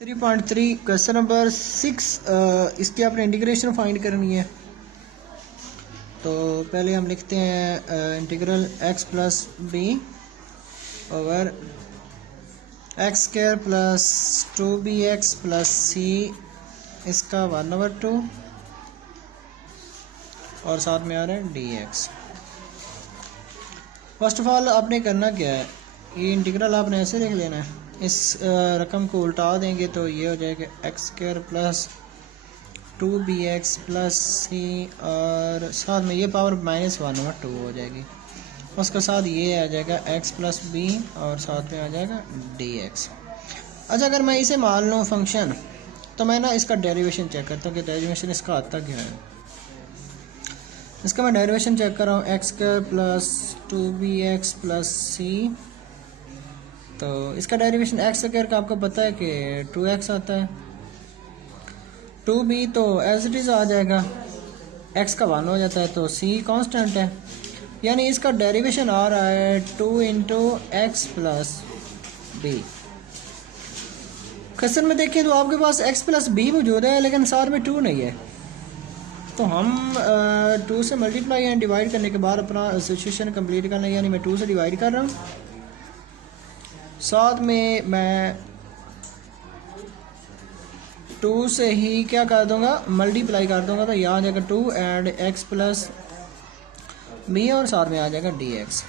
3.3 question number 6 इसकी आपने integration find करनी है। तो पहले हम लिखते हैं integral x plus B over x square plus 2bx plus C इसका 1/2 और साथ में आ रहा है dx। फर्स्ट ऑफ ऑल आपने करना क्या है, ये इंटीग्रल आपने ऐसे लिख लेना है। इस रकम को उल्टा देंगे तो ये हो जाएगा x square plus 2bx plus C और साथ में ये पावर -1/2 हो जाएगी। उसके साथ ये आ जाएगा x प्लस बी और साथ में आ जाएगा dx। अच्छा, अगर मैं इसे मान लूँ फंक्शन, तो मैं ना इसका डेरिवेशन चेक करता हूँ कि डेरिवेशन इसका आता क्या है। इसका मैं डेरिवेशन चेक कर रहा हूँ, x square plus 2bx plus C. तो इसका डेरिवेशन एक्स स्क्वायर का आपको पता है कि 2x आता है, 2b तो एज इट इज़ आ जाएगा, x का 1 हो जाता है तो c कांस्टेंट है, यानी इसका डेरिवेशन आ रहा है 2 into X plus B. Question में देखें तो आपके पास x प्लस बी मौजूद है लेकिन साथ में 2 नहीं है। तो हम 2 से मल्टीप्लाई एंड डिवाइड करने के बाद अपना सिचुएशन कंप्लीट करना है, यानी मैं 2 से डिवाइड कर रहा हूँ, साथ में मैं 2 से ही क्या कर दूंगा, मल्टीप्लाई कर दूंगा। तो यहाँ आ जाएगा 2 एंड x प्लस बी और साथ में आ जाएगा dx।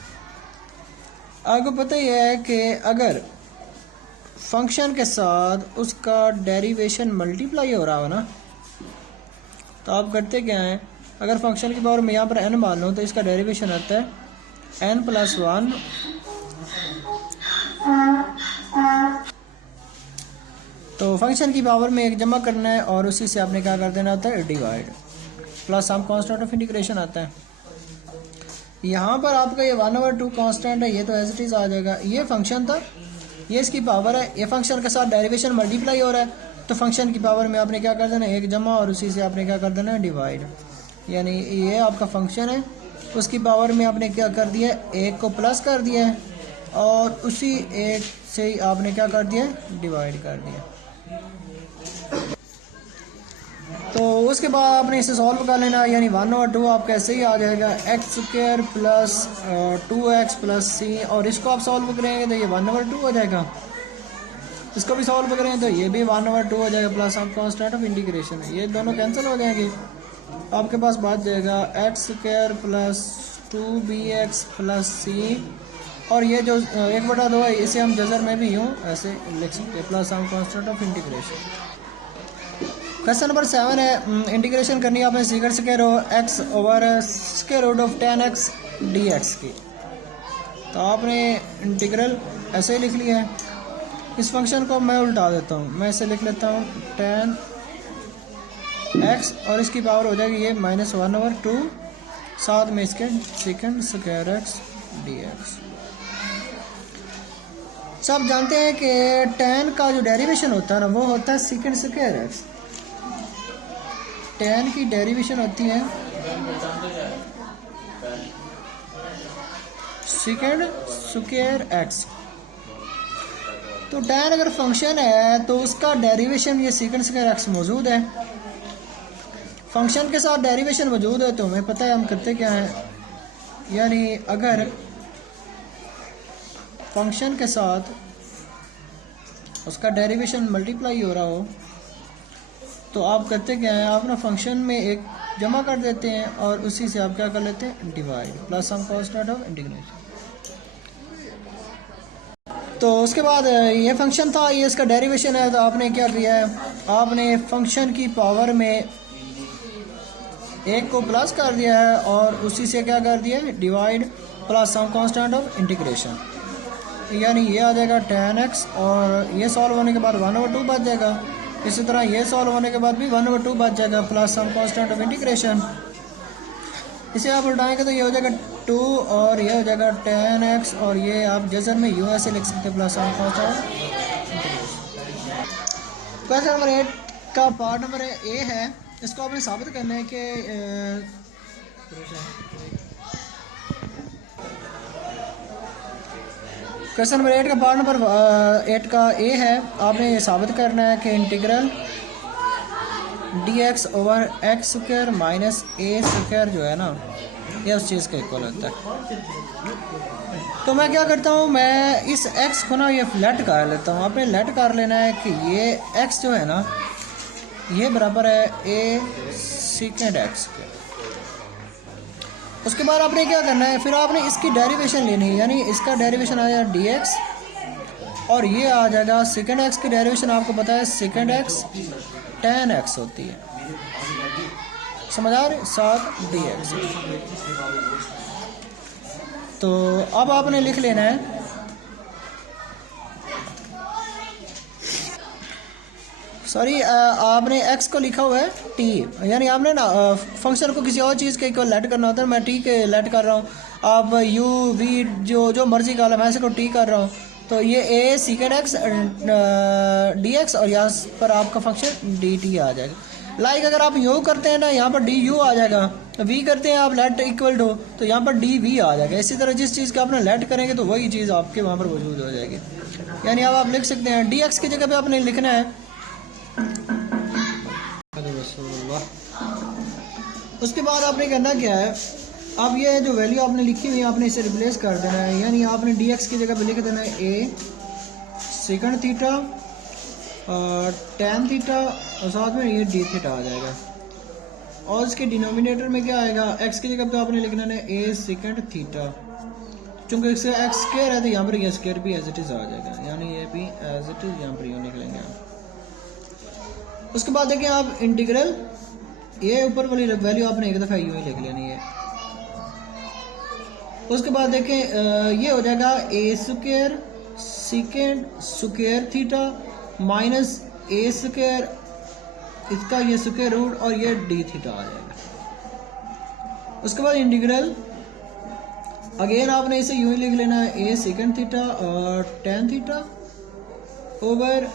आपको पता ही है कि अगर फंक्शन के साथ उसका डेरिवेशन मल्टीप्लाई हो रहा हो ना, तो आप करते क्या हैं, अगर फंक्शन की पावर मैं यहाँ पर n मान लूँ तो इसका डेरिवेशन आता है n प्लस 1 तो फंक्शन की पावर में एक जमा करना है और उसी से आपने क्या कर देना होता है, डिवाइड, प्लस हम कांस्टेंट ऑफ इंटीग्रेशन आता है। यहाँ पर आपका ये 1/2 कांस्टेंट है, ये तो एज इट इज़ आ जाएगा। ये फंक्शन था, ये इसकी पावर है, ये फंक्शन के साथ डेरिवेशन मल्टीप्लाई हो रहा है, तो फंक्शन की पावर में आपने क्या कर देना है, एक जमा और उसी से आपने क्या कर देना है, डिवाइड। यानी ये आपका फंक्शन है, उसकी पावर में आपने क्या कर दिया है, एक को प्लस कर दिया है और उसी एक से आपने क्या कर दिया है, डिवाइड कर दिया। तो उसके बाद आपने इसे सॉल्व कर लेना, यानी 1/2 आपका ऐसे ही आ जाएगा x square plus 2x plus C, और इसको आप सॉल्व करेंगे तो ये 1/2 हो जाएगा। इसको भी सॉल्व करेंगे तो ये भी 1/2 हो जाएगा, प्लस हम कांस्टेंट ऑफ इंटीग्रेशन है, ये दोनों कैंसिल हो जाएंगे। आपके पास बच जाएगा x square plus 2bx plus C, और ये जो 1/2 है इसे हम जजर में भी यूँ ऐसे लिख सकते हैं, प्लस हम constant of integration. Question number 7 है, इंटीग्रेशन करनी है आपने sec square X over square root of 10x dx की। तो आपने इंटीग्रल ऐसे ही लिख लिया है। इस फंक्शन को मैं उल्टा देता हूँ, मैं ऐसे लिख लेता हूँ 10x और इसकी पावर हो जाएगी ये -1/2, साथ में इसके सेकंड स्क्वायर x dx। सब जानते हैं कि 10 का जो डेरिवेशन होता है ना, वो होता है सेकंड स्क्वायर x। 10 की डेरिवेशन होती है सेकंड स्क्वायर x। तो 10 अगर फंक्शन है तो उसका डेरिवेशन ये सेकंड स्क्वायर x मौजूद है। फंक्शन के साथ डेरिवेशन मौजूद है तो हमें पता है हम करते क्या है, यानी अगर फंक्शन के साथ उसका डेरिवेशन मल्टीप्लाई हो रहा हो तो आप करते क्या हैं, आप ना फंक्शन में एक जमा कर देते हैं और उसी से आप क्या कर लेते हैं, डिवाइड, प्लस हम कांस्टेंट ऑफ इंटीग्रेशन। तो उसके बाद ये फंक्शन था, ये इसका डेरिवेशन है, तो आपने क्या किया है, आपने फंक्शन की पावर में एक को प्लस कर दिया है और उसी से क्या कर दिया है, डिवाइड, प्लस हम कांस्टेंट ऑफ इंटीग्रेशन। यानी ये आ जाएगा 10x और ये सॉल्व होने के बाद 1/2 बच जाएगा। इसी तरह ये सॉल्व होने के बाद भी 1/2 बच जाएगा, प्लस हम कांस्टेंट ऑफ इंटीग्रेशन। इसे आप उल्टाएंगे तो ये हो जाएगा 2 और ये हो जाएगा 10x और ये आप जजर में यूँ ऐसे लिख सकते हैं, प्लस हम constant of integration. Question number 8 का पार्ट नंबर ए है, इसको आपने साबित करना है कि क्वेश्चन नंबर 8 का पार्ट नंबर 8 का ए है। आपने ये साबित करना है कि integral dx over x square minus ए स्क्वायर जो है ना, ये उस चीज़ का इक्वल होता है। तो मैं क्या करता हूँ, मैं इस x को ना ये लेट कर लेता हूँ। आपने लेट कर लेना है कि ये x जो है ना, ये बराबर है a सेकेंड एक्स के। उसके बाद आपने क्या करना है, फिर आपने इसकी डेरिवेशन लेनी है, यानी इसका डेरिवेशन आ जाएगा dx और ये आ जाएगा सेकेंड एक्स की डेरिवेशन। आपको पता है सेकेंड एक्स tan x होती है, समझ आ रहे, साथ dx। तो अब आपने लिख लेना है सॉरी आपने x को लिखा हुआ है t, यानी आपने ना फंक्शन को किसी और चीज़ के इक्वल लेट करना होता है। मैं t के लेट कर रहा हूँ, आप u v जो मर्जी का मैं इसको t कर रहा हूँ। तो ये a सेकेंड x dx और यहाँ पर आपका फंक्शन dt आ जाएगा। लाइक अगर आप u करते हैं ना, यहाँ पर du आ जाएगा। v करते हैं आप लेट इक्वल टू, तो यहाँ पर dv आ जाएगा। इसी तरह जिस चीज़ का आपने लेट करेंगे तो वही चीज़ आपके वहाँ पर मौजूद हो जाएगी। यानी अब आप लिख सकते हैं dx की जगह पे आपने लिखना है, उसके बाद आपने करना क्या है, अब ये जो वैल्यू आपने लिखी हुई है आपने इसे रिप्लेस कर देना है। यानी आपने dx की जगह पे लिख देना है a second theta tan theta और साथ में ये d थीटा आ जाएगा। और इसके डिनोमिनेटर में क्या आएगा, x की जगह पे आपने लिखना है a सेकंड थीटा। चूँकि इससे x स्क्वायर है तो यहाँ पर ये स्क्वायर भी एज इट इज़ आ जाएगा, यानी ये भी एज इट इज़ यहाँ पर यूँ निकलेंगे आप। उसके बाद देखें आप इंटीग्रल, ये ऊपर वाली वैल्यू आपने एक दफ़ा यूँ ही लिख लेनी है। उसके बाद देखें ये हो जाएगा a square second square theta minus a square, इसका ये स्क्वायर रूट और ये d थीटा आ जाएगा। उसके बाद इंटीग्रल अगेन आपने इसे यूँ ही लिख लेना है a सेकेंड थीटा और tan थीटा ओवर,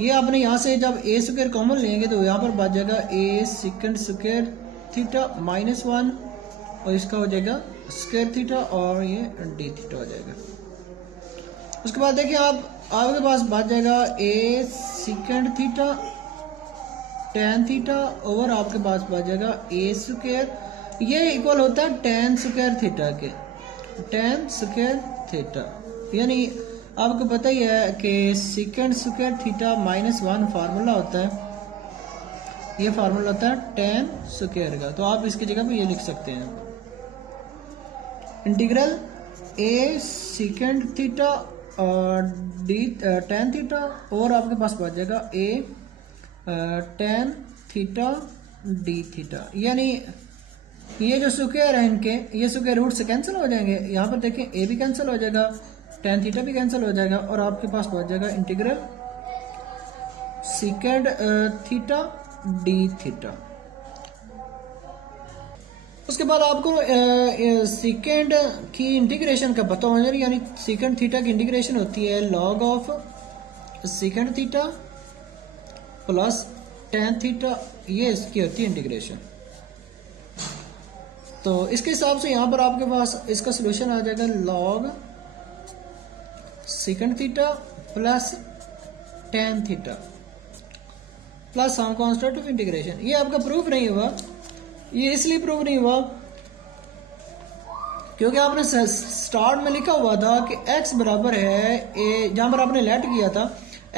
ये आपने यहाँ से जब a स्क्वायर कॉमन लेंगे तो यहाँ पर बच जाएगा a second square theta minus 1 और इसका हो जाएगा स्क्वायर थीटा और ये d थीटा हो जाएगा। उसके बाद देखिए आपके पास बच जाएगा a second theta tan theta over आपके पास बच जाएगा a स्क्वायर, ये इक्वल होता है tan स्क्वायर थीटा के, tan स्क्वायर थीटा। यानी आपको पता ही है कि second square theta minus 1 formula होता है, ये फार्मूला होता है tan स्क्वायर का। तो आप इसकी जगह पे ये लिख सकते हैं इंटीग्रल a सेकेंड थीटा और d tan थीटा और आपके पास बच जाएगा a tan theta d theta. यानी ये जो स्क्वायर है इनके, ये स्क्वायर रूट से कैंसिल हो जाएंगे। यहाँ पर देखें a भी कैंसिल हो जाएगा, tan थीटा भी कैंसिल हो जाएगा और आपके पास पहुंच जाएगा integral second theta d theta. उसके बाद आपको सेकेंड की इंटीग्रेशन का पता होना चाहिए, यानी सेकेंड थीटा की इंटीग्रेशन होती है log of second theta plus tan theta, ये इसकी होती है इंटीग्रेशन। तो इसके हिसाब से यहाँ पर आपके पास इसका सोल्यूशन आ जाएगा log second theta plus tan theta plus some constant of integration. ये आपका प्रूफ नहीं हुआ, ये इसलिए प्रूफ नहीं हुआ क्योंकि आपने स्टार्ट में लिखा हुआ था कि x बराबर है a, जहां पर आपने लेट किया था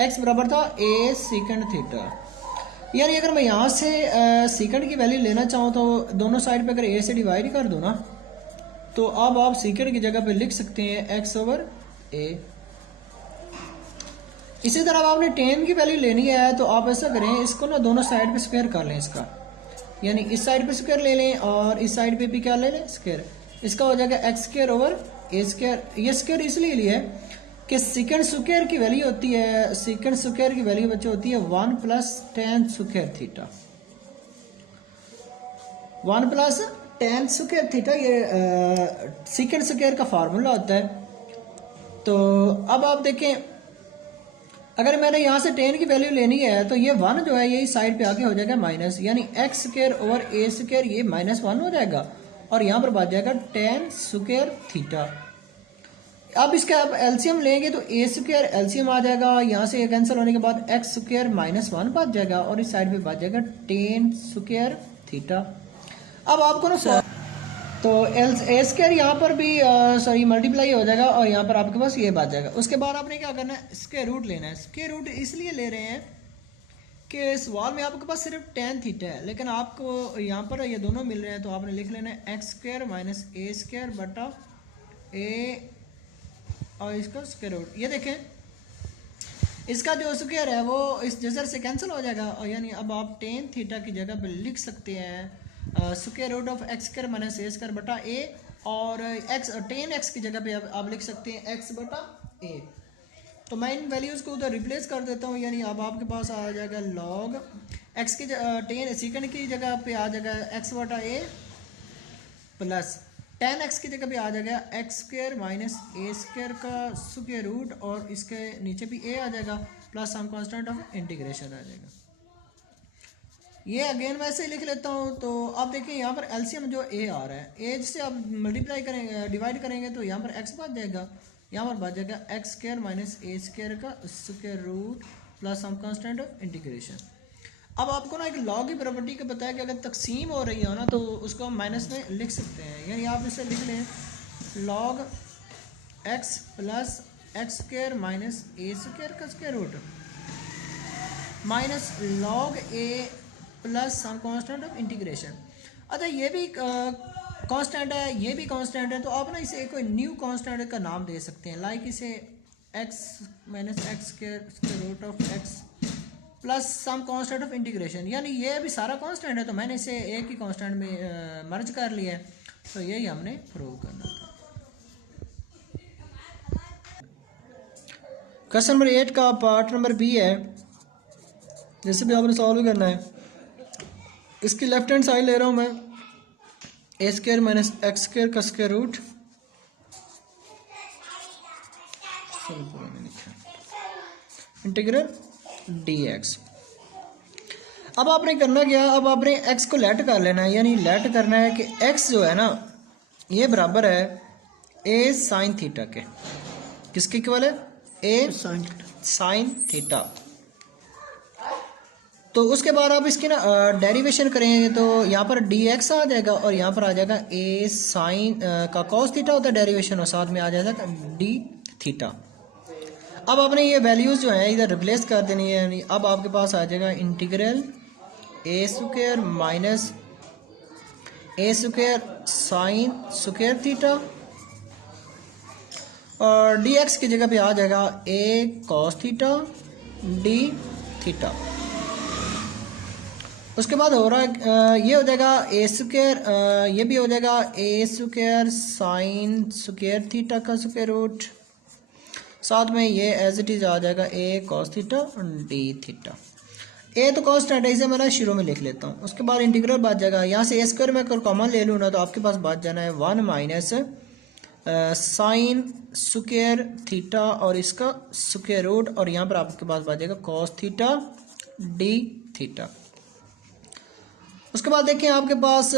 x बराबर था a सेकेंड थीटा। यानी अगर मैं यहाँ से सेकेंड की वैल्यू लेना चाहूँ तो दोनों साइड पे अगर a से डिवाइड कर दूँ ना, तो अब आप सेकेंड की जगह पे लिख सकते हैं x ओवर a। इसी तरह अब आपने tan की वैल्यू लेनी है तो आप ऐसा करें, इसको ना दोनों साइड पे स्क्वायर कर लें इसका, यानी इस साइड पे स्क्वायर ले लें और इस साइड पे भी क्या ले लें स्क्वायर। इसका हो जाएगा एक्स स्क्वायर ओवर ए स्क्वायर। ये स्क्वायर इसलिए लिया है कि सेकेंड स्क्वायर की वैल्यू होती है, सेकेंड स्क्वायर की वैल्यू बच्चे होती है 1 plus tan square theta, 1 plus tan square theta, ये सेकेंड स्क्वायर का फार्मूला होता है। तो अब आप देखें अगर मैंने यहाँ से tan की वैल्यू लेनी है तो ये 1 जो है ये साइड पे आके हो जाएगा माइनस, यानी एक्स स्क्वायर ओवर ए स्क्वायर ये -1 हो जाएगा और यहाँ पर बच जाएगा tan स्क्वायर थीटा। अब इसका आप एलसीएम लेंगे तो ए स्क्वायर एलसीएम आ जाएगा, यहाँ से ये कैंसिल होने के बाद एक्स स्क्वायर माइनस 1 बच जाएगा और इस साइड पे बच जाएगा टेन स्क्वायर थीटा। अब आपको ना तो ए स्क्वायर यहाँ पर भी सॉरी मल्टीप्लाई हो जाएगा और यहाँ पर आपके पास ये बच जाएगा। उसके बाद आपने क्या करना है, स्क्वायर रूट लेना है। स्क्वायर रूट इसलिए ले रहे हैं कि सवाल में आपके पास सिर्फ टेन थीटा है, लेकिन आपको यहाँ पर ये दोनों मिल रहे हैं तो आपने लिख लेना है एक्स स्क्वायर माइनस ए स्क्वायर बटा ए और इसका स्क्वायर रूट। ये देखें इसका जो स्क्वायर है वो इस जजर से कैंसिल हो जाएगा और यानी अब आप टेन थीटा की जगह पर लिख सकते हैं square root of X square minus A square बटा ए, और एक्स टेन एक्स की जगह पे आप लिख सकते हैं एक्स बटा ए। तो मैं इन वैल्यूज़ को उधर रिप्लेस कर देता हूँ, यानी अब आपके पास आ जाएगा लॉग एक्स की टेन सेकंड की जगह पे आ जाएगा एक्स बटा ए प्लस टेन एक्स की जगह पे आ जाएगा एक्स स्क्वायर माइनस ए स्क्वायर का स्क्वायर रूट और इसके नीचे भी ए आ जाएगा plus some constant of integration आ जाएगा। ये अगेन वैसे ही लिख लेता हूँ। तो आप देखिए यहाँ पर एलसीएम जो ए आ रहा है, ए से आप मल्टीप्लाई करेंगे डिवाइड करेंगे तो यहाँ पर एक्स बच जाएगा, यहाँ पर बच जाएगा एक्स स्क्वायर माइनस ए स्क्वायर का square root plus some constant of integration. अब आपको ना एक लॉग की प्रॉपर्टी का पता है कि अगर तकसीम हो रही हो ना तो उसको हम माइनस में लिख सकते हैं, यानी आप इसे लिख लें log x plus x square minus ए स्क्वायर का square root minus log a plus some constant of integration. अच्छा ये भी कांस्टेंट है, ये भी कांस्टेंट है, तो आप ना इसे कोई न्यू कांस्टेंट का नाम दे सकते हैं, लाइक इसे X minus X square root of X plus some constant of integration. यानी ये अभी सारा कांस्टेंट है तो मैंने इसे एक ही कांस्टेंट में मर्ज कर लिया है, तो यही हमने प्रूव करना था। क्वेश्चन नंबर 8 का पार्ट नंबर बी है, जैसे भी आपने सॉल्व करना है। इसकी लेफ्ट हैंड साइड ले रहा हूँ मैं ए स्क्वायर माइनस एक्स स्क्वायर का स्क्वायर रूट इंटीग्रल dx। अब आपने करना क्या, अब आपने x को लेट कर लेना है, यानी लेट करना है कि x जो है ना ये बराबर है a साइन थीटा के। किसके इक्वल है, a साइन थीटा। तो उसके बाद आप इसकी ना डेरिवेशन करेंगे तो यहाँ पर dx आ जाएगा और यहाँ पर आ जाएगा a साइन का cos थीटा होता है डेरिवेशन और साथ में आ जाएगा d थीटा। अब आपने ये वैल्यूज़ जो हैं इधर रिप्लेस कर देनी है, यानी अब आपके पास आ जाएगा इंटीग्रल ए स्क्वायर माइनस ए स्क्वायर साइन स्क्वायर थीटा और डी एक्स की जगह पे आ जाएगा ए कॉस थीटा डी थीटा। उसके बाद हो रहा है ये हो जाएगा ए स्क्वायर, ये भी हो जाएगा ए स्क्वायर साइन स्क्वायर थीटा का स्क्वायर रूट, साथ में ये एज इट इज आ जाएगा ए कॉस थीटा डी थीटा। ए तो कांस्टेंट है, इसे मैं शुरू में लिख लेता हूँ। उसके बाद इंटीग्रल बच जाएगा, यहाँ से ए स्क्वायर में अगर कॉमन ले लूँ ना तो आपके पास बच जाना है 1 माइनस साइन स्क्वायर थीटा और इसका स्क्वायर रूट और यहाँ पर आपके पास बच जाएगा कॉस थीटा डी थीटा। उसके बाद देखिए आपके पास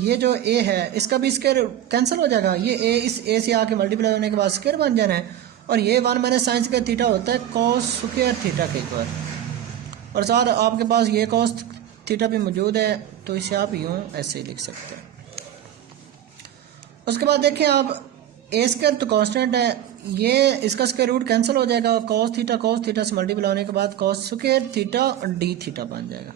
ये जो ए है इसका भी स्क्वायर कैंसिल हो जाएगा, ये ए इस ए से आके मल्टीप्लाई होने के बाद स्क्वायर बन जाना है और ये 1 माइनस साइन स्क्वायर थीटा होता है कॉस स्क्वायर थीटा के इक्वल, और साथ आपके पास ये कॉस थीटा भी मौजूद है तो इसे आप यूँ ऐसे ही लिख सकते हैं। उसके बाद देखें आप ए स्क्वायर तो कांस्टेंट है, ये इसका स्क्वायर रूट कैंसिल हो जाएगा, कॉस थीटा से मल्टीप्लाई होने के बाद कॉस स्क्वायर थीटा और डी थीटा बन जाएगा।